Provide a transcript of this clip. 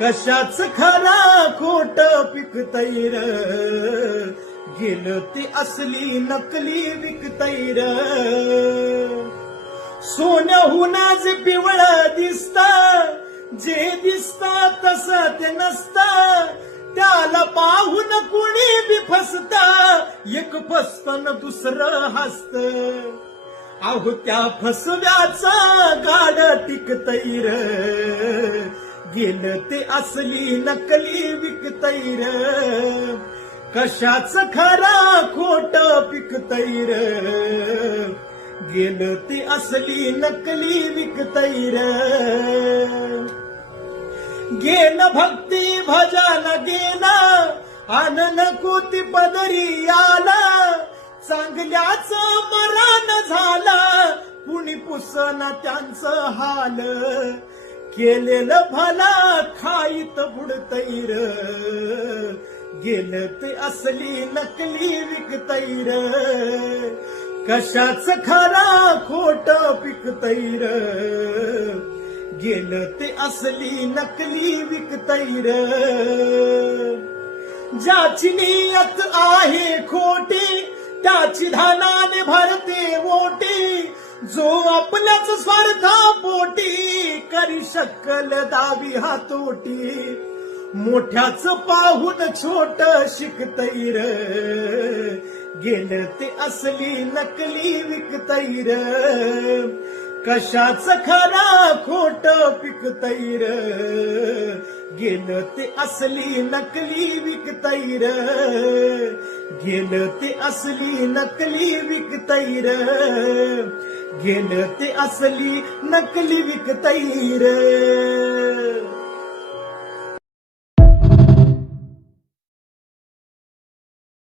कशाच खरा खोट पिकतैर, गेलं ते असली नकली विकतैर. सोन्याहून आज पिवळ दिसत, जे दिसत तस ते नसत, त्याला पाहून कुणी बी फसत, एक फसतन दुसरं हसत. अहो त्या फसव्याचा गाड टिकतैर, गेलं ते असली नकली विकतैर. कशाच खरा खोट पिकतैर, गेलं ते असली नकली विकतैर. गेलं भक्ती भजन गेलं, आनन कोती पदरी आला, चांगल्याच मरण झालं, कुणी पुसना त्यांचं हाल. केलेलं भला खाईत बुडतैर, गेलं ते असली नकली विकतैर. कशाच खरा खोट पिकतैर, गेलं ते असली नकली विकतैर. ज्याची नियत आहे खोटी, त्याची धनाने भरते ओटी, जो आपल्याच स्वार्था पोटी, करी शक्कल दावी हातोटी. मोठ्याच पाहून छोट शिकतैर, गेलं ते असली नकली विकतैर. कशाच खरा खोट पिकतैर, गेलं ते असली नकली विकतैर. गेलं ते असली नकली विकतैर, गेलं ते असली नकली विकतैर.